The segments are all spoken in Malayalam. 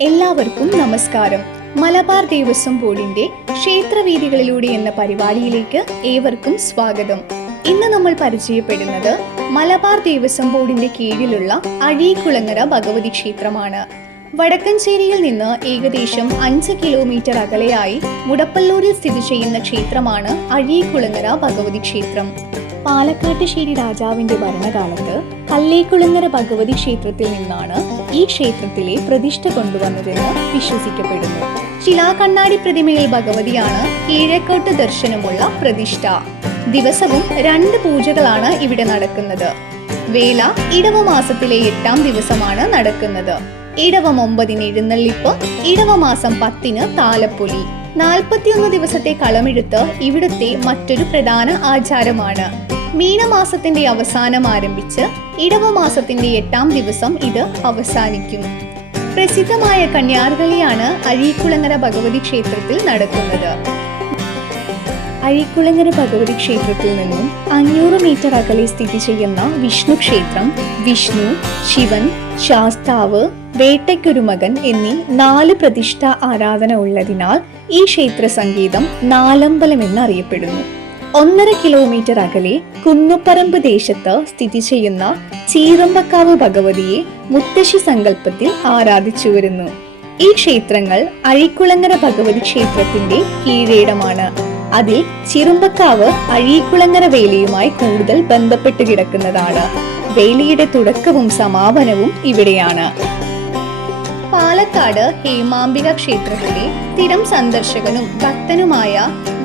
എല്ലാവർക്കും നമസ്കാരം. മലബാർ ദേവസ്വം ബോർഡിന്റെ ക്ഷേത്രവീഥികളിലൂടെ എന്ന പരിപാടിയിലേക്ക് ഏവർക്കും സ്വാഗതം. ഇന്ന് നമ്മൾ പരിചയപ്പെടുന്നത് മലബാർ ദേവസ്വം ബോർഡിന്റെ കീഴിലുള്ള അഴീക്കുളങ്ങര ഭഗവതി ക്ഷേത്രമാണ്. വടക്കഞ്ചേരിയിൽ നിന്ന് ഏകദേശം 5 കിലോമീറ്റർ അകലെയായി മുടപ്പല്ലൂരിൽ സ്ഥിതി ചെയ്യുന്ന ക്ഷേത്രമാണ് അഴീക്കുളങ്ങര ഭഗവതി ക്ഷേത്രം. പാലക്കാട്ടുശ്ശേരി രാജാവിന്റെ ഭരണകാലത്ത് കല്ലേക്കുളങ്ങര ഭഗവതി ക്ഷേത്രത്തിൽ നിന്നാണ് ഈ ക്ഷേത്രത്തിലെ പ്രതിഷ്ഠ കൊണ്ടുവന്നതെന്ന് വിശ്വസിക്കപ്പെടുന്നു. ശിലാകണ്ണാടി പ്രതിമയിൽ ഭഗവതിയാണ് കീഴക്കോട്ട് ദർശനമുള്ള പ്രതിഷ്ഠ. ദിവസവും 2 പൂജകളാണ് ഇവിടെ നടക്കുന്നത്. വേല ഇടവ മാസത്തിലെ 8-ാം ദിവസമാണ് നടക്കുന്നത്. ഇടവം 9-ന് എഴുന്നള്ളിപ്പ്, ഇടവ മാസം 10-ന് താലപ്പൊലി. 41 ദിവസത്തെ കളമെഴുത്ത് ഇവിടുത്തെ മറ്റൊരു പ്രധാന ആചാരമാണ്. മീനമാസത്തിന്റെ അവസാനം ആരംഭിച്ച് ഇടവമാസത്തിന്റെ 8-ാം ദിവസം ഇത് അവസാനിക്കും. പ്രസിദ്ധമായ കന്യാർകളിയാണ് അഴീക്കുളങ്ങര ഭഗവതി ക്ഷേത്രത്തിൽ നടക്കുന്നത്. അഴീക്കുളങ്ങര ഭഗവതി ക്ഷേത്രത്തിൽ നിന്നും 500 മീറ്റർ അകലെ സ്ഥിതി ചെയ്യുന്ന വിഷ്ണു ക്ഷേത്രം വിഷ്ണു, ശിവൻ, ശാസ്താവ്, വേട്ടയ്ക്കൊരു മകൻ എന്നീ 4 പ്രതിഷ്ഠാ ആരാധന ഉള്ളതിനാൽ ഈ ക്ഷേത്ര സങ്കേതം നാലമ്പലം എന്നറിയപ്പെടുന്നു. 1.5 കിലോമീറ്റർ അകലെ കുന്നുപറമ്പ് ദേശത്ത് സ്ഥിതി ചെയ്യുന്ന ചീറമ്പക്കാവ് ഭഗവതിയെ മുത്തശ്ശി സങ്കല്പത്തിൽ ആരാധിച്ചു വരുന്നു. ഈ ക്ഷേത്രങ്ങൾ അഴീക്കുളങ്ങര ഭഗവതി ക്ഷേത്രത്തിന്റെ കീഴേടമാണ്. അതിൽ ചിറുമ്പക്കാവ് അഴീക്കുളങ്ങര വേലയുമായി കൂടുതൽ ബന്ധപ്പെട്ട് കിടക്കുന്നതാണ്. വേലിയുടെ തുടക്കവും സമാപനവും ഇവിടെയാണ്. പാലക്കാട് ഹേമാംബിക ക്ഷേത്രത്തിലെ സ്ഥിരം സന്ദർശകനും ഭക്തനുമായ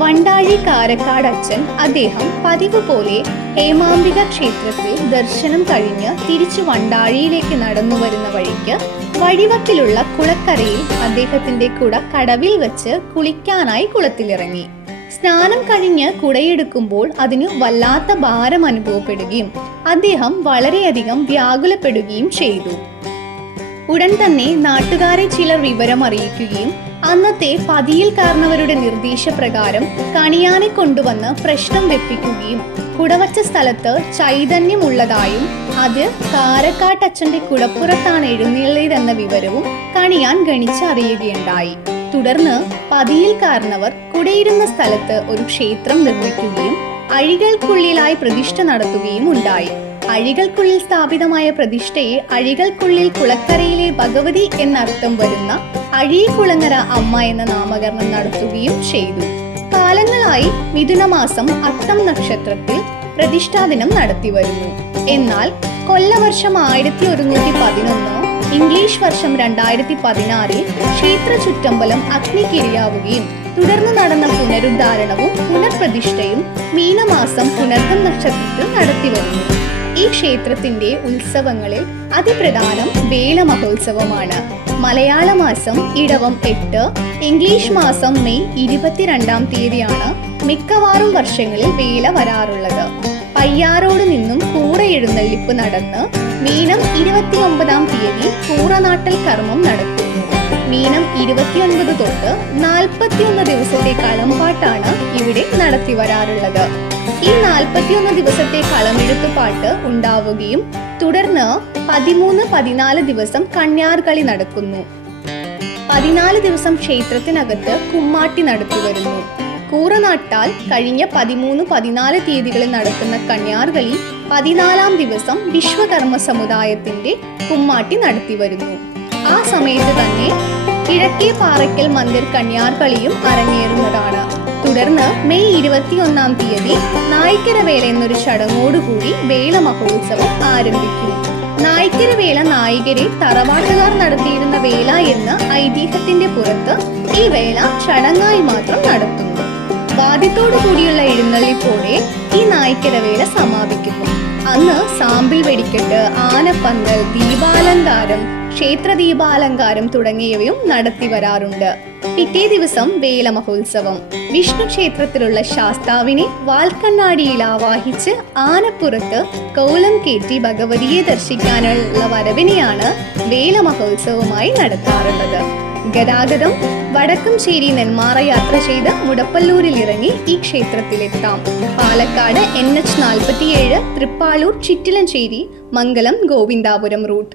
വണ്ടാഴി കാരക്കാട് അച്ഛൻ അദ്ദേഹം പതിവ് പോലെ ഹേമാംബിക ക്ഷേത്രത്തിൽ ദർശനം കഴിഞ്ഞ് തിരിച്ചു വണ്ടാഴിയിലേക്ക് നടന്നു വരുന്ന വഴിക്ക് വഴിവക്കിലുള്ള കുളക്കരയിൽ അദ്ദേഹത്തിന്റെ കുട കടവിൽ വെച്ച് കുളിക്കാനായി കുളത്തിലിറങ്ങി. സ്നാനം കഴിഞ്ഞ് കുടയെടുക്കുമ്പോൾ അതിന് വല്ലാത്ത ഭാരം അനുഭവപ്പെടുകയും അദ്ദേഹം വളരെയധികം വ്യാകുലപ്പെടുകയും ചെയ്തു. ഉടൻ തന്നെ നാട്ടുകാരെ ചിലർ വിവരം അറിയിക്കുകയും അന്നത്തെ പതിയിൽ കാരണവരുടെ നിർദ്ദേശപ്രകാരം കണിയാനെ കൊണ്ടുവന്ന് പ്രശ്നം വെപ്പിക്കുകയും കുടവച്ച സ്ഥലത്ത് ചൈതന്യമുള്ളതായും അത് കാരക്കാട്ടച്ഛന്റെ കുടപ്പുറത്താണ് എഴുന്നള്ളിയതെന്ന വിവരവും കണിയാൻ ഗണിച്ചറിയുകയുണ്ടായി. തുടർന്ന് പതിയിൽ കാരണവർ കുടയിരുന്ന സ്ഥലത്ത് ഒരു ക്ഷേത്രം നിർമ്മിക്കുകയും അഴികൾക്കുള്ളിലായി പ്രതിഷ്ഠ നടത്തുകയും ഉണ്ടായി. അഴികൾക്കുള്ളിൽ സ്ഥാപിതമായ പ്രതിഷ്ഠയെ അഴികൾക്കുള്ളിൽ കുളക്കരയിലെ ഭഗവതി എന്നർത്ഥം വരുന്ന അഴീക്കുളങ്ങര അമ്മ എന്ന നാമകരണം നടത്തുകയും ചെയ്തു. കാലങ്ങളായി മിഥുനമാസം അത്തം നക്ഷത്രത്തിൽ പ്രതിഷ്ഠാദിനം നടത്തി വരുന്നു. എന്നാൽ കൊല്ലവർഷം 1111, ഇംഗ്ലീഷ് വർഷം 2016 ക്ഷേത്ര ചുറ്റമ്പലം അഗ്നിക്കിരയാവുകയും തുടർന്ന് നടന്ന പുനരുദ്ധാരണവും പുനർപ്രതിഷ്ഠയും മീനമാസം പുണർദം നക്ഷത്രത്തിൽ നടത്തി വരുന്നു. ഈ ക്ഷേത്രത്തിന്റെ ഉത്സവങ്ങളിൽ അതിപ്രധാനം വേല മഹോത്സവമാണ്. മലയാള മാസം ഇടവം 8, ഇംഗ്ലീഷ് മാസം മെയ് 22-ാം തീയതിയാണ് മിക്കവാറും വർഷങ്ങളിൽ വേല വരാറുള്ളത്. പയ്യാറോട് നിന്നും കൂറ എഴുന്നള്ളിപ്പ് നടന്ന് മീനം 29-ാം തീയതി കൂറനാട്ടൽ കർമ്മം നടത്തുന്നു. മീനം 29 തൊട്ട് 41 ദിവസത്തെ കളംപാട്ടാണ് ഇവിടെ നടത്തി വരാറുള്ളത്. ഈ 41 ദിവസത്തെ കളമെഴുത്തുപാട്ട് ഉണ്ടാവുകയും തുടർന്ന് 13, 14 ദിവസം കന്യാർകളി നടക്കുന്നു. 14 ദിവസം ക്ഷേത്രത്തിനകത്ത് കുമ്മാട്ടി നടത്തി വരുന്നു. കൂറനാട്ടാൽ കഴിഞ്ഞ 13, 14 തീയതികളിൽ നടക്കുന്ന കന്യാർകളി 14-ാം ദിവസം വിശ്വകർമ്മ സമുദായത്തിന്റെ കുമ്മാട്ടി നടത്തി വരുന്നു. ആ സമയത്ത് തന്നെ കിഴക്കേ പാറയ്ക്കൽ മന്ദിർ കന്യാർകളിയും അരങ്ങേറുന്നതാണ്. തുടർന്ന് മെയ് 21-ാം തീയതി നായിക്കരവേല എന്നൊരു ചടങ്ങോടുകൂടി വേല മഹോത്സവം ആരംഭിക്കും. നായിക്കരവേല നായികരെ തറവാട്ടുകാർ നടത്തിയിരുന്ന വേല എന്ന ഐതിഹ്യത്തിന്റെ പുറത്ത് ഈ വേല ചടങ്ങായി മാത്രം നടത്തുന്നു. വാദ്യത്തോടു കൂടിയുള്ള എഴുന്നള്ളിപ്പോടെ ഈ നായിക്കരവേല സമാപിക്കുന്നു. അന്ന് സാമ്പിൾ വെടിക്കെട്ട്, ആനപ്പന്തൽ, ദീപാലങ്കാരം, ക്ഷേത്ര ദീപാലങ്കാരം തുടങ്ങിയവയും നടത്തി വരാറുണ്ട്. പിറ്റേ ദിവസം വേല മഹോത്സവം. വിഷ്ണു ക്ഷേത്രത്തിലുള്ള ശാസ്താവിനെ വാൽക്കണ്ണാടിയിൽ ആവാഹിച്ച് ആനപ്പുറത്ത് കോലം കയറ്റി ഭഗവതിയെ ദർശിക്കാനുള്ള വരവിനെയാണ് വേല മഹോത്സവമായി നടത്താറുള്ളത്. ഗതാഗതം വടക്കഞ്ചേരി നെന്മാറ യാത്ര ചെയ്ത് മുടപ്പല്ലൂരിൽ ഇറങ്ങി ഈ ക്ഷേത്രത്തിലെത്താം. പാലക്കാട് NH 47 തൃപ്പാളൂർ ചിറ്റിലഞ്ചേരി മംഗലം ഗോവിന്ദാപുരം റൂട്ട്.